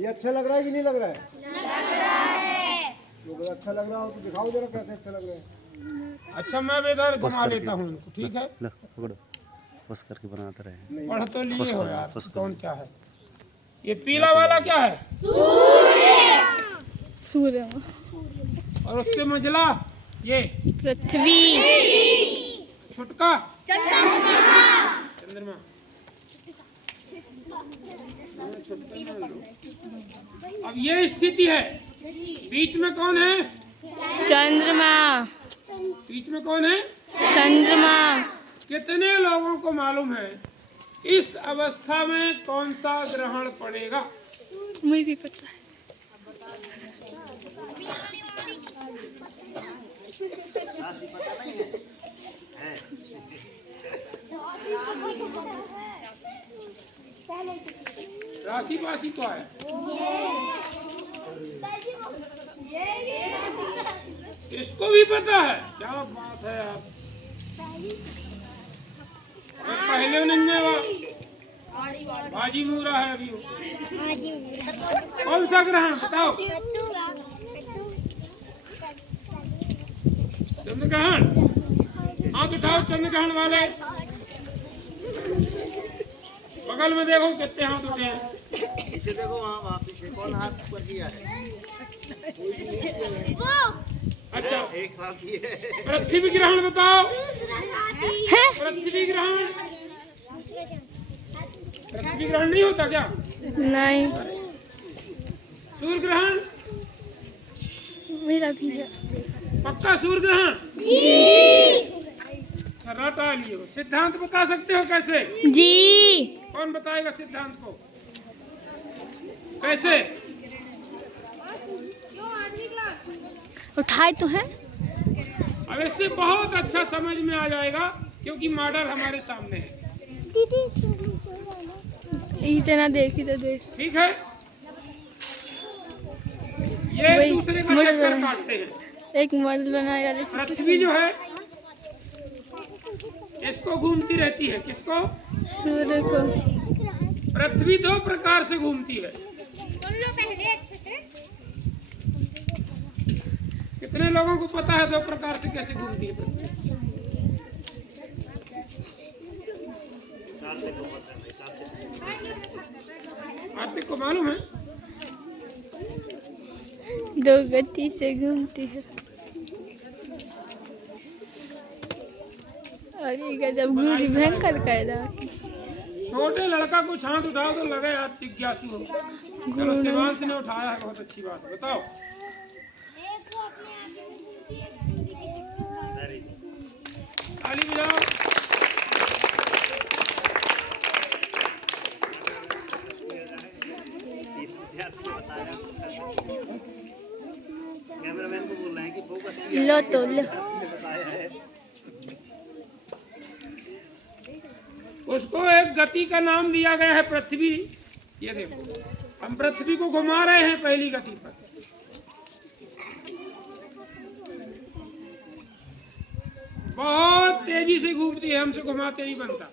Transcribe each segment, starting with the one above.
ये अच्छा लग रहा है कि नहीं लग रहा है? लग रहा है। तो अगर अच्छा लग रहा हो तो दिखाओ जरा कैसे अच्छा लग रहा है। अच्छा मैं भी इधर घुमा लेता हूँ इनको, ठीक है? लो पकड़ो, बस करके बनाते रहे। पढ़ तो लिए हो यार, बस कौन क्या है? ये पीला वाला क्या है? सूर्य। और उससे मंझला ये पृथ्वी। छुटका चंद्रमा। अब ये स्थिति है, बीच में कौन है? चंद्रमा। बीच में कौन है? चंद्रमा। कितने लोगों को मालूम है इस अवस्था में कौन सा ग्रहण पड़ेगा? मुझे भी पता है। राशि पासी तो है। इसको भी पता है, क्या बात है आप। पहले नंगे बाजी मूरा है अभी। कौन सा ग्रहण बताओ? चंद्र ग्रहण। हाथ उठाओ चंद्र ग्रहण वाले। बगल में देखो कितने हाथ उठे हैं। इसे देखो वहाँ पीछे कौन हाथ ऊपर किया है? अच्छा एक साथ ही है। पृथ्वी ग्रहण बताओ। पृथ्वी ग्रहण। पृथ्वी ग्रहण नहीं होता क्या? नहीं, सूर्य ग्रहण। मेरा भी है। पक्का सूर्य ग्रहण। रटा लियो। सिद्धांत बता सकते हो कैसे? जी। कौन बताएगा सिद्धांत को? कैसे? उठाए तो हैं। अब इससे बहुत अच्छा समझ में आ जाएगा क्योंकि मॉडल हमारे सामने है। इतना देखी तो देख। ठीक है, ये वही दूसरे का मॉडल चक्कर बना- काटते हैं। एक मॉडल बनाएगा जैसे। पृथ्वी जो है इसको घूमती रहती है। किसको? सूर्य को। पृथ्वी दो प्रकार से घूमती है। कितने लोगों को पता है दो प्रकार से कैसे घूमती है पृथ्वी? कार्तिक को मालूम है? दो गति से घूमती है। और ये गजब गुरु भयंकर कायदा। छोटे लड़का कुछ हाथ उठाओ तो लगे आप जिज्ञासु हो। चलो शिवांश ने उठाया है, बहुत अच्छी बात है। बताओ। ताली बजाओ। कैमरामैन को बोल रहे हैं कि फोकस लो तो लो। उसको एक गति का नाम दिया गया है पृथ्वी। ये देखो हम पृथ्वी को घुमा रहे हैं पहली गति पर। बहुत तेजी से घूमती है, हमसे घुमाते नहीं बनता।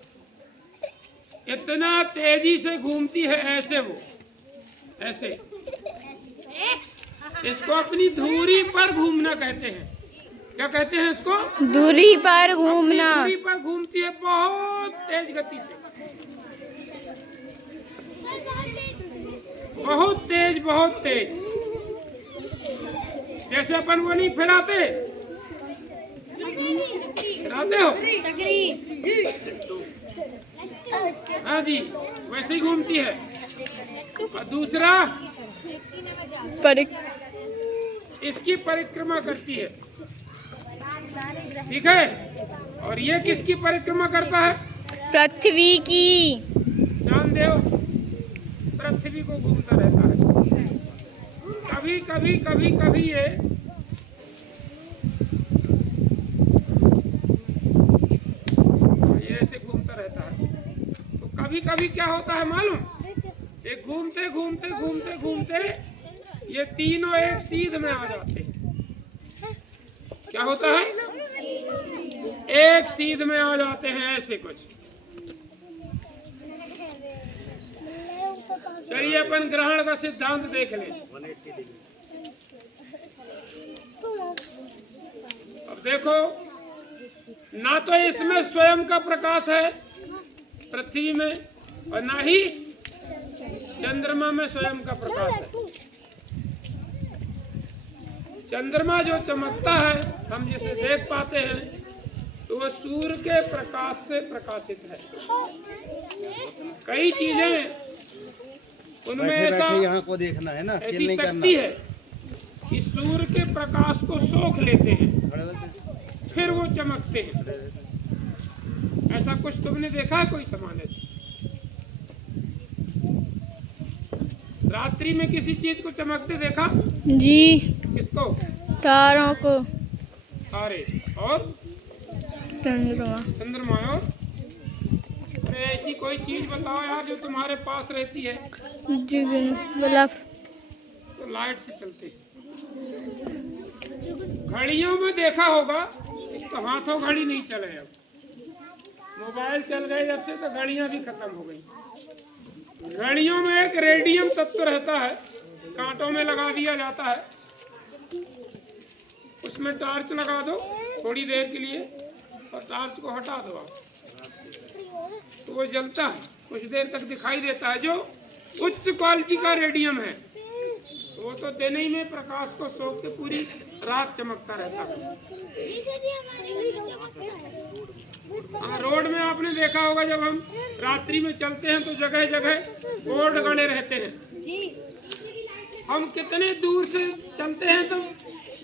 इतना तेजी से घूमती है ऐसे, वो ऐसे। इसको अपनी धुरी पर घूमना कहते हैं। क्या कहते हैं इसको? दूरी पर घूमना। अपनी धुरी पर घूमती है बहुत तेज गति से। बहुत तेज, बहुत तेज। जैसे अपन वो नहीं फिराते हो? हाँ जी, वैसे ही घूमती है। और दूसरा इसकी परिक्रमा करती है। ठीक है, और ये किसकी परिक्रमा करता है? पृथ्वी की। चांददेव पृथ्वी को घूमता रहता है। कभी कभी कभी कभी ये ऐसे घूमता रहता है। तो कभी कभी क्या होता है मालूम? ये घूमते घूमते घूमते घूमते ये तीनों एक सीध में आ जाते हैं। क्या होता है? एक सीध में आ जाते हैं, ऐसे कुछ। चलिए अपन ग्रहण का सिद्धांत देख लें। अब देखो, ना तो इसमें स्वयं का प्रकाश है पृथ्वी में, और ना ही चंद्रमा में स्वयं का प्रकाश है। चंद्रमा जो चमकता है, हम जिसे देख पाते हैं, तो वो सूर्य के प्रकाश से प्रकाशित है। कई चीजें उनमें ऐसा यहाँ को देखना है ना, ऐसी शक्ति है कि सूर्य के प्रकाश को सोख लेते हैं, फिर वो चमकते हैं। ऐसा कुछ तुमने देखा है कोई समान ऐसा? रात्रि में किसी चीज को चमकते देखा? जी, किसको? तारों को। तारे और चंद्रमा। चंद्रमा। और अरे ऐसी कोई चीज बताओ यार जो तुम्हारे पास रहती है। बल्ब। तो लाइट से चलती। घड़ियों में देखा होगा, तो हाथों घड़ी नहीं चले। अब मोबाइल चल गए जब से, तो घड़ियां भी खत्म हो गई। घड़ियों में एक रेडियम तत्व रहता है, कांटों में लगा दिया जाता है। उसमें टॉर्च लगा दो थोड़ी देर के लिए, और टॉर्च को हटा दो आप, तो वो जलता है, कुछ देर तक दिखाई देता है। जो उच्च क्वालिटी का रेडियम है, वो तो दिन ही में प्रकाश को सोख के पूरी रात चमकता रहता है। हाँ, रोड में आपने देखा होगा, जब हम रात्रि में चलते हैं तो जगह जगह बोर्ड गड़े रहते हैं। हम कितने दूर से चलते हैं तो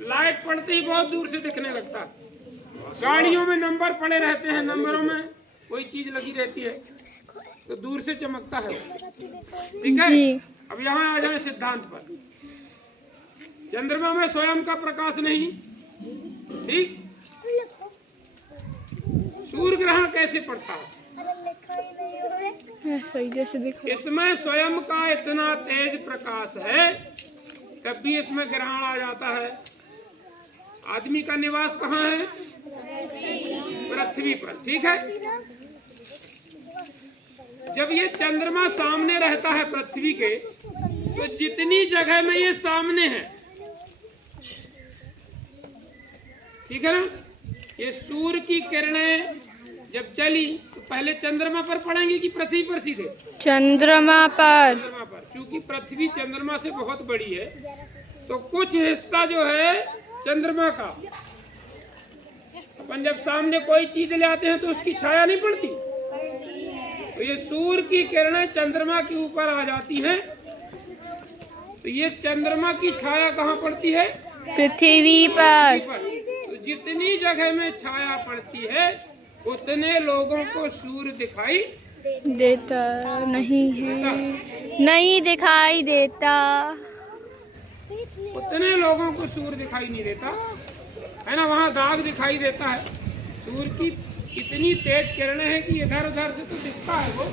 लाइट पड़ते ही बहुत दूर से दिखने लगता है। गाड़ियों में नंबर पड़े रहते हैं, नंबरों में कोई चीज लगी रहती है, तो दूर से चमकता है। ठीक है, अब यहाँ आ जाए सिद्धांत पर। चंद्रमा में स्वयं का प्रकाश नहीं, ठीक। सूर्य ग्रहण कैसे पड़ता है? इसमें स्वयं का इतना तेज प्रकाश है, तब भी इसमें ग्रहण आ जाता है। आदमी का निवास कहाँ है? पृथ्वी पर, ठीक है। जब ये चंद्रमा सामने रहता है पृथ्वी के, तो जितनी जगह में ये सामने है, ठीक है ना, ये सूर्य की किरणें जब चली तो पहले चंद्रमा पर पड़ेंगी कि पृथ्वी पर सीधे? चंद्रमा पर। चंद्रमा पर, क्योंकि पृथ्वी चंद्रमा से बहुत बड़ी है, तो कुछ हिस्सा जो है चंद्रमा का, अपन जब सामने कोई चीज ले आते हैं तो उसकी छाया नहीं पड़ती, तो ये सूर्य की किरणें चंद्रमा के ऊपर आ जाती हैं, तो ये चंद्रमा की छाया कहाँ पड़ती है? पृथ्वी पर। तो जितनी जगह में छाया पड़ती है, उतने लोगों को सूर्य दिखाई देता नहीं है, नहीं दिखाई देता। उतने लोगों को सूर्य दिखाई नहीं देता है ना। वहाँ दाग दिखाई देता है। सूर्य की इतनी तेज किरणें हैं कि इधर उधर से तो दिखता है वो,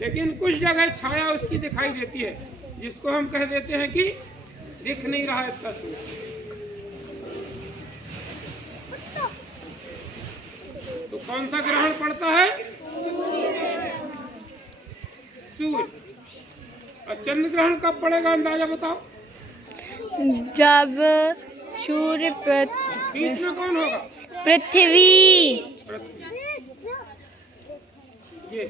लेकिन कुछ जगह छाया उसकी दिखाई देती है, जिसको हम कह देते हैं कि दिख नहीं रहा है इतना सूर्य। तो कौन सा ग्रहण पड़ता है? सूर्य। और चंद्र ग्रहण कब पड़ेगा, अंदाजा बताओ? जब सूर्य बीच में कौन होगा? पृथ्वी। ये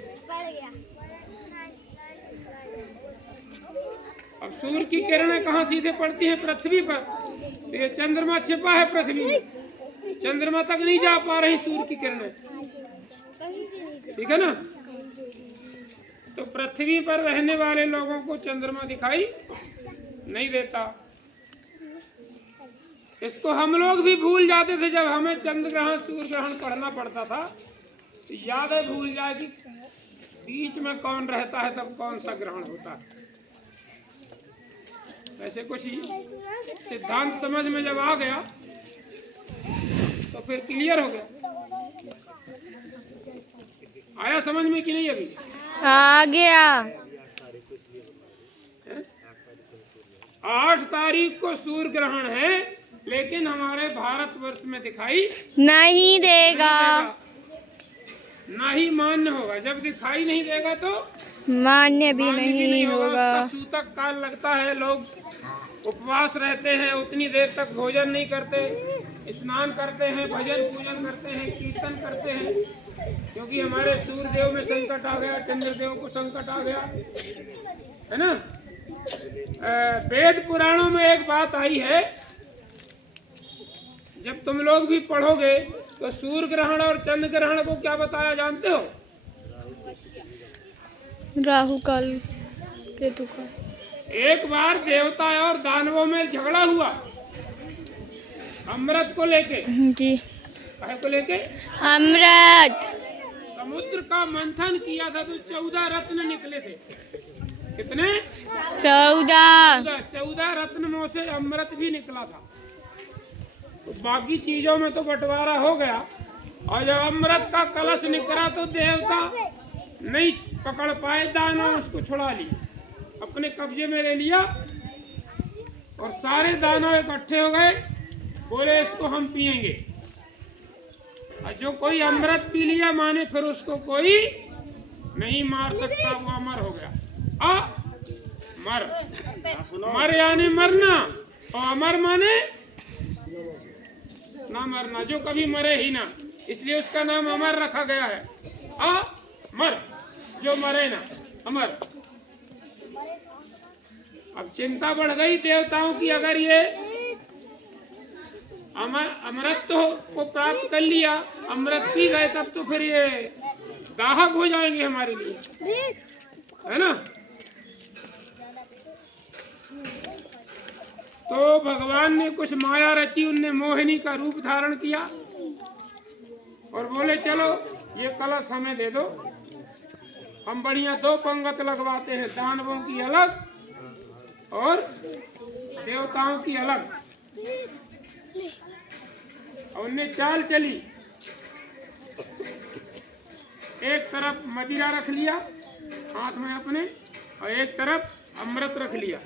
अब सूर्य की किरणें कहाँ सीधे पड़ती हैं? पृथ्वी पर। तो ये चंद्रमा छिपा है पृथ्वी में, चंद्रमा तक नहीं जा पा रही सूर्य की किरणें, ठीक है ना। तो पृथ्वी पर रहने वाले लोगों को चंद्रमा दिखाई नहीं देता। इसको हम लोग भी भूल जाते थे। जब हमें चंद्र ग्रहण सूर्य ग्रहण पढ़ना पड़ता था, तो याद है भूल जाए कि बीच में कौन रहता है, तब कौन सा ग्रहण होता है। ऐसे कुछ ही सिद्धांत समझ में जब आ गया तो फिर क्लियर हो गया। आया समझ में कि नहीं? अभी आ गया। 8 तारीख को सूर्य ग्रहण है, लेकिन हमारे भारतवर्ष में दिखाई नहीं देगा। ना ही मान्य होगा। जब दिखाई नहीं देगा तो मान्य भी मान्य नहीं होगा। होगा। उसका सूतक काल लगता है, लोग उपवास रहते हैं, उतनी देर तक भोजन नहीं करते, स्नान करते हैं, भजन पूजन करते हैं, कीर्तन करते हैं, क्योंकि हमारे सूर्यदेव में संकट आ गया, चंद्रदेव को संकट आ गया, है ना। वेद पुराणों में एक बात आई है, जब तुम लोग भी पढ़ोगे तो सूर्य ग्रहण और चंद्र ग्रहण को क्या बताया जानते हो? राहु काल केतु काल। एक बार देवता और दानवों में झगड़ा हुआ अमृत को लेके। जी। काहे को लेके? अमृत। समुद्र का मंथन किया था तो 14 रत्न निकले थे। कितने? 14। 14 रत्न से अमृत भी निकला था। तो बाकी चीजों में तो बंटवारा हो गया, और जब अमृत का कलश निकला तो देवता नहीं पकड़ पाए, दानव उसको छुड़ा लिया, अपने कब्जे में ले लिया, और सारे दानव इकट्ठे हो गए, बोले इसको हम पिएंगे। और जो कोई अमृत पी लिया माने फिर उसको कोई नहीं मार सकता, वो अमर हो गया। मर मर यानी मरना, और अमर माने ना मरना, जो कभी मरे ही ना, इसलिए उसका नाम अमर रखा गया है। मर, जो मरे ना, अमर। अब चिंता बढ़ गई देवताओं की, अगर ये अमृत को प्राप्त कर लिया, अमृत पी गए, तब तो फिर ये दाहक हो जाएंगे हमारे लिए, है ना। तो भगवान ने कुछ माया रची, उनने मोहिनी का रूप धारण किया और बोले चलो ये कलश हमें दे दो, हम बढ़िया 2 पंगत लगवाते हैं, दानवों की अलग और देवताओं की अलग। और उनने चाल चली, एक तरफ मदिरा रख लिया हाथ में अपने, और एक तरफ अमृत रख लिया।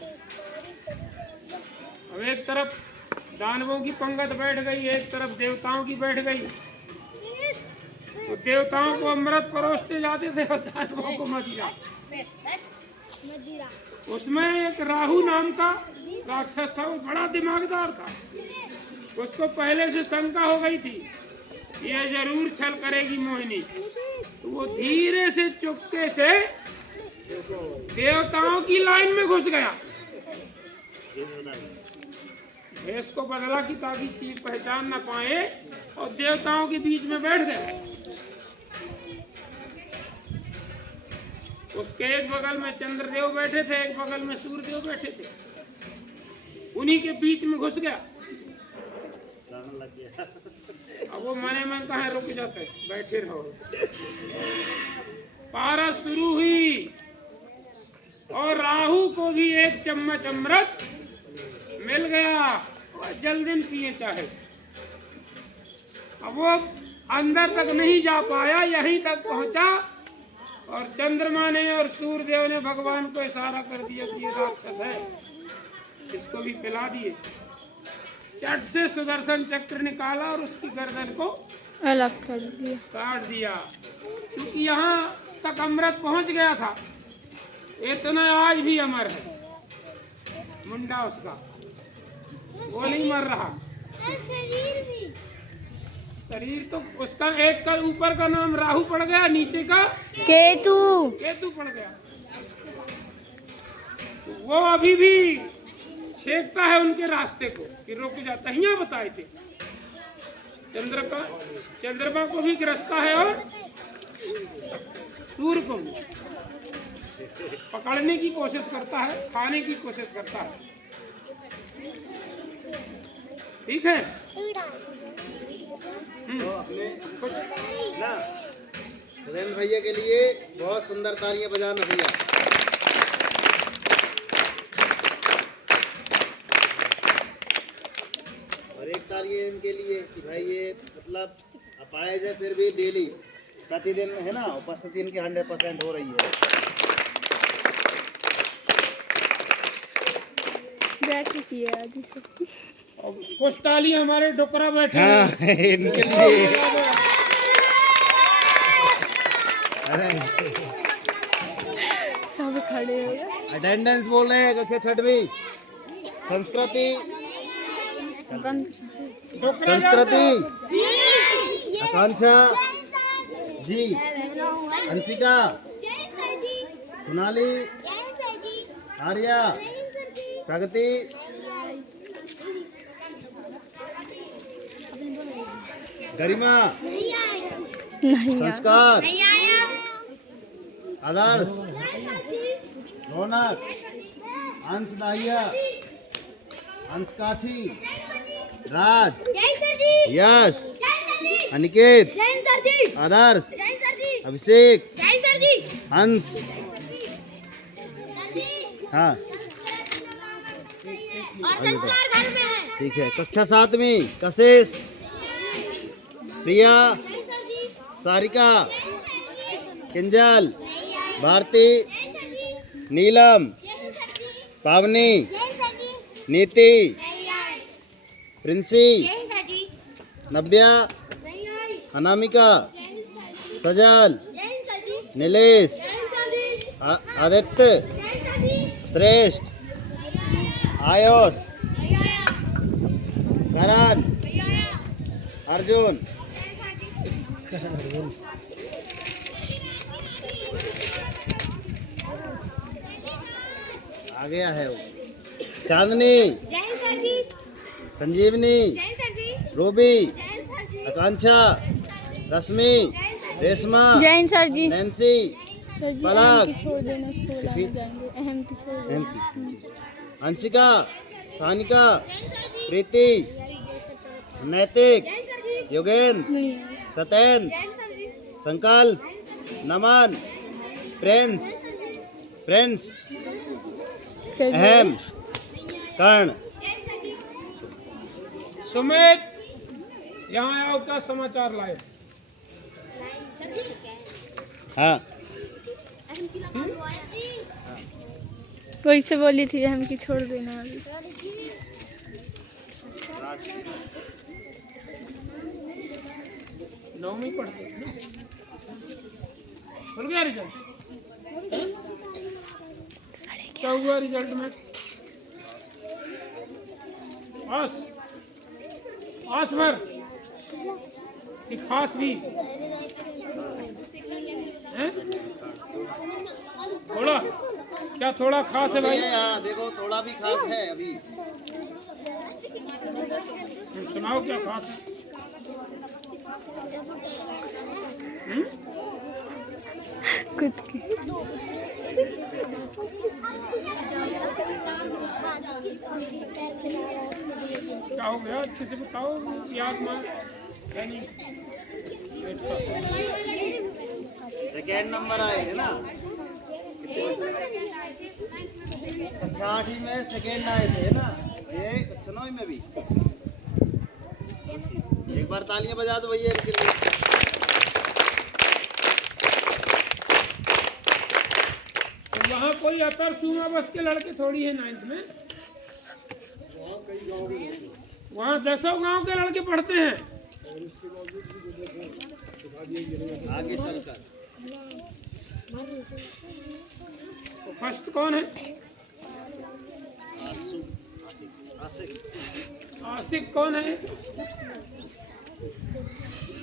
अब एक तरफ दानवों की पंगत बैठ गई, एक तरफ देवताओं की बैठ गई। तो देवताओं को अमृत परोसते जाते थे और दानवों को मदिरा। उसमें एक राहु नाम का राक्षस था, वो बड़ा दिमागदार था। उसको पहले से शंका हो गई थी ये जरूर छल करेगी मोहिनी, तो वो धीरे से चुपके से देवताओं की लाइन में घुस गया, भेष को बदला कि ताकि चीज पहचान न पाए, और देवताओं के बीच में बैठ गए। उसके एक बगल में चंद्रदेव बैठे थे, एक बगल में सूर्यदेव बैठे थे, उन्हीं के बीच में घुस गया। अब वो मने मन कहाँ रुक जाते, बैठे रहो। पारस शुरू हुई और राहु को भी एक चम्मच अमृत मिल गया, और जल दिन पिए चाहे। अब वो अंदर तक नहीं जा पाया, यहीं तक पहुंचा, और चंद्रमा ने और सूर्यदेव ने भगवान को इशारा कर दिया कि ये राक्षस है, इसको भी पिला दिए। चट से सुदर्शन चक्र निकाला और उसकी गर्दन को अलग कर दिया, काट दिया। क्योंकि यहाँ तक अमृत पहुंच गया था, इतना आज भी अमर है मुंडा उसका, वो नहीं मर रहा। शरीर तो उसका एक का ऊपर का नाम राहु पड़ गया, नीचे का केतु पड़ गया। वो अभी भी छेकता है उनके रास्ते को कि रुक जाता है, यहाँ बताए थे। चंद्रमा को भी गिरफ्ता है और सूर्य को भी पकड़ने की कोशिश करता है, खाने की कोशिश करता है। ठीक है। तो अपने कुछ ना सुरेंद्र भैया के लिए बहुत सुंदर तालियां बजाना भैया। और एक ताली इनके लिए कि भाई ये मतलब अपाहिज है फिर भी डेली प्रतिदिन है ना उपस्थिति इनकी 100% हो रही है। कुछ ताली हमारे डोकरा बैठे हाँ, इनके लिए अरे सब खड़े हो गए। अटेंडेंस बोल रहे हैं कक्षा छठवीं संस्कृति संस्कृति आकांक्षा जी अंशिका सोनाली आर्या प्रगति गरिमा नहीं यार। संस्कार आदर्श रौनक अंश दाहिया अंश काछी राज यश अनिकेत आदर्श अभिषेक हंस हाँ ठीक है। कक्षा सातवीं कशिश प्रिया सारिका किंजल भारती नीलम पावनी नीति प्रिंसी नव्या अनामिका सजल नीलेश आदित्य श्रेष्ठ आयुष करण अर्जुन आ गया है वो चांदनी संजीवनी रूबी आकांक्षा रश्मि रेशमा जैन सर जी। नैन्सी सर जी पलक। अहम की छोड़ देना, स्कूल किसी? आने जाएंगे। अहम की छोड़ देना। अंशिका सानिका प्रीति नैतिक योगेंद्र नहीं है। सत्यन संकल्प नमन प्रिंस प्रिंस चलिए। अहम कर्ण सुमित यहाँ आओ, क्या समाचार लाए? हाँ वही से बोली थी अहम की छोड़ देना वाली। नौवीं पढ़ते थे ना? खुल गया रिजल्ट? क्या हुआ रिजल्ट में? पास पास भर कि खास भी हैं? थोड़ा क्या थोड़ा खास है भाई? यहाँ देखो थोड़ा भी खास है अभी। सुनाओ क्या खास है? खुद की क्या हो गया? अच्छे से बताओ, याद मार है नहीं। सेकेंड नंबर आए थे ना कक्षा आठवीं में सेकेंड आए थे ना, ये कक्षा नौवीं में भी। एक बार तालियां बजा दो भैया इनके लिए। तो वहाँ कोई अतर सुमा बस के लड़के थोड़ी है 9th में। वहाँ 10 गांव के लड़के पढ़ते हैं। आगे चलकर तो फर्स्ट कौन है? आशिक कौन है?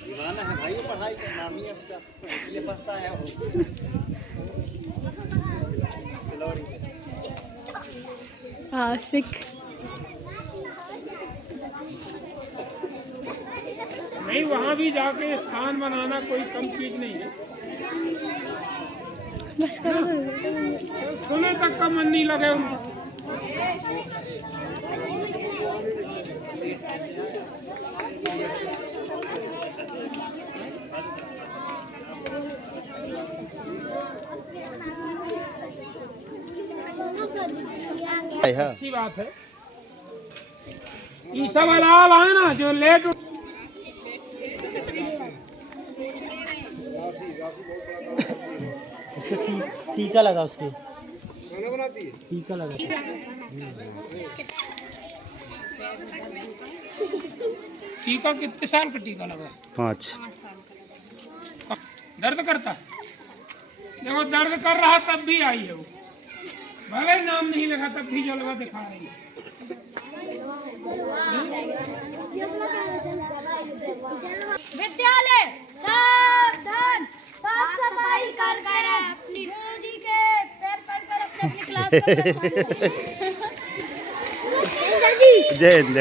दीवाना है भाई, पढ़ाई का नाम ही है उसका, इसलिए पढ़ता है वो। आशिक नहीं, वहाँ भी जाके स्थान बनाना कोई कम चीज नहीं है। बस करो। सुने तक का मन नहीं लगे उनको। अच्छी बात है। ईसा लाल आए ना जो लेट टीका लगा उसके, खाना बनाती है। टीका लगा। टीका कितने साल का टीका लगा? 5। दर्द करता? देखो दर्द कर रहा तब भी आई है वो, भले नाम नहीं लिखा तब भी जलवा दिखा रही है। विद्यालय सावधान, साफ सफाई कर अपनी गुरुजी के पैर पड़ कर अपनी क्लास को जय हिंद।